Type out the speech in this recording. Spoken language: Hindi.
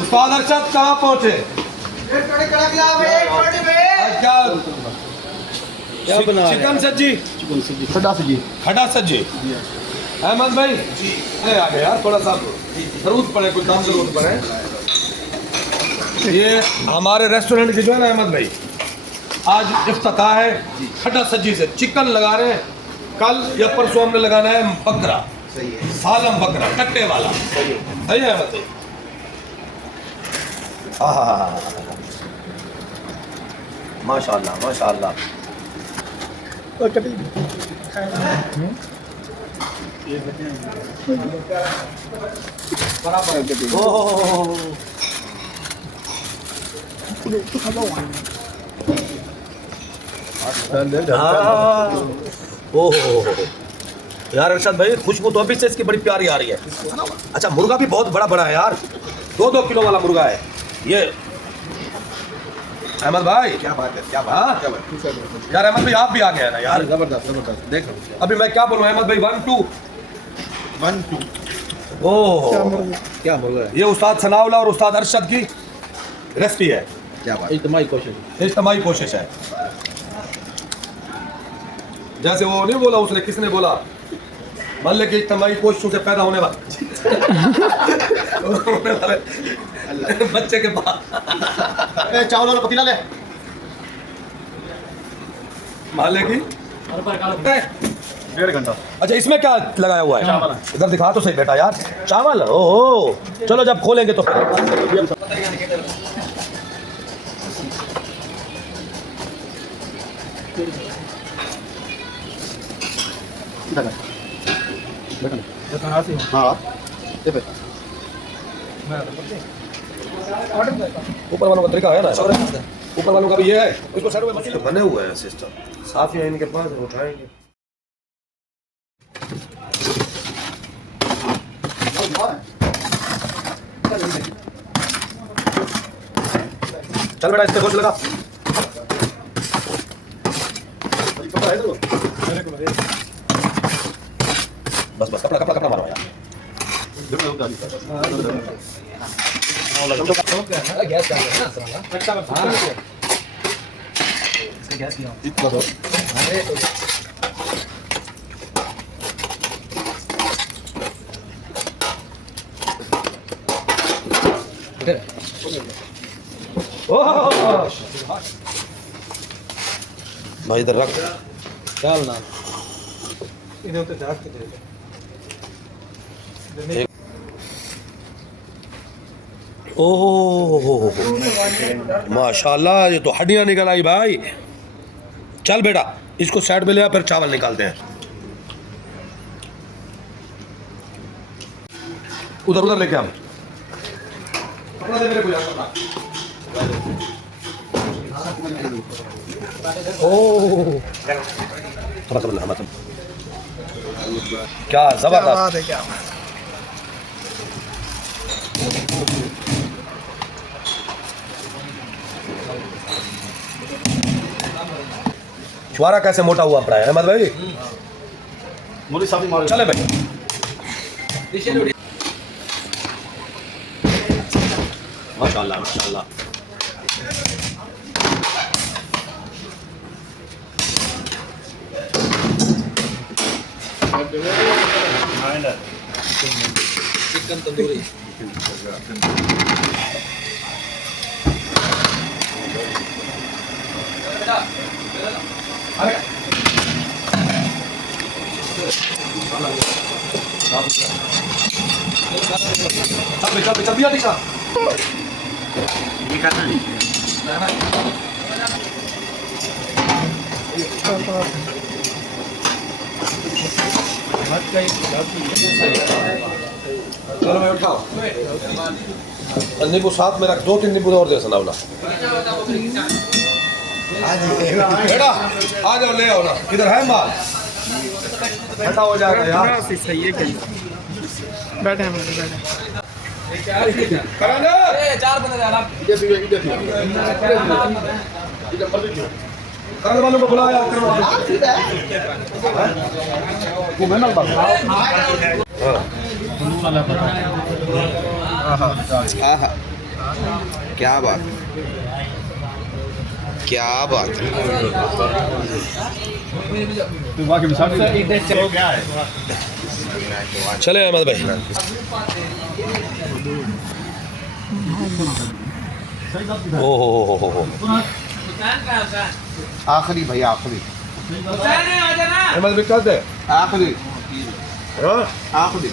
उस्ताद अरशद कहाँ पहुँचे? क्या बना? चिकन सब्जी, खड़ा सब्जी, खड़ा सब्जी। अहमद भाई अरे आ गए यार, थोड़ा सा जरूरत पड़े, कुछ दाम जरूरत पड़े। ये हमारे रेस्टोरेंट की जो है ना अहमद भाई, आज इफ्तिताह है खड़ा सब्जी से। चिकन लगा रहे हैं, कल या परसों हमने लगाना है बकरा, सालम बकरा कट्टे वाला। सही है अहमद भाई। माशाल्लाह माशाल्लाह। यार अरशद भाई खुशबू तो अभी से इसकी बड़ी प्यारी आ रही है। अच्छा मुर्गा भी बहुत बड़ा बड़ा है यार, 2-2 किलो वाला मुर्गा है ये। अहमद भाई क्या बात है, क्या बात है यार। अहमद भाई आप भी आ गए ना यार, जबरदस्त जबरदस्त। देखो अभी मैं क्या बोलूँ अहमद भाई, 1 2 ओह क्या मुर्गा है ये। उस्ताद सनाउल्लाह और उस्ताद अरशद की रेसिपी है। क्या बात, इज्तिमाई कोशिश है। जैसे वो नहीं बोला उसने, किसने बोला, मोहल्ले की इज्तिमाई कोशिशों से पैदा होने वाले बच्चे के पास चावल वाला पतीला ले, मोहल्ले की 1.5 घंटा। अच्छा इसमें क्या लगाया हुआ है? इधर दिखा तो सही बेटा यार, चावल। ओहो चलो जब खोलेंगे तो ऊपर वालों का तरीका है ना, ऊपर वालों का भी ये है, इसको साइड में बने हुए हैं सिस्टम, साफ है इनके पास, उठाएंगे। चल बेटा इससे कुछ लगा, बस बस कपड़ा कपड़ा कपड़ा मारो यार। गैस का भाई इधर रख, चल ना इधर तो जाके दे। ओह माशाल्लाह, ये तो हड्डियां निकल आई भाई। चल बेटा इसको साइड में ले आ, फिर चावल निकालते हैं। उधर उधर लेके आ, ओह क्या जबरदस्त है, क्या छुआरा कैसे मोटा हुआ पड़ा है अहमद भाई। चले भाई माशाल्लाह माशाल्लाह। चिकन तंदूरी चलो मैं उठाओ, नींबू साथ में रख, 2-3 नींबू और दे सनाउल्लाह। बेटा आ जाओ, ले आओ ना, इधर है माल, ठंडा हो जाएगा यार। सही है कहीं बैठे हैं, बैठे कराना चार बंदे यार। आप करने वालों को बुलाया, वो मैं ना आहा, क्या बात, क्या बात है। चले अहमद भाई। ओहो आखिरी भाई, आखिरी अहमद भाई कर दे। आखिरी हाँ आखिरी।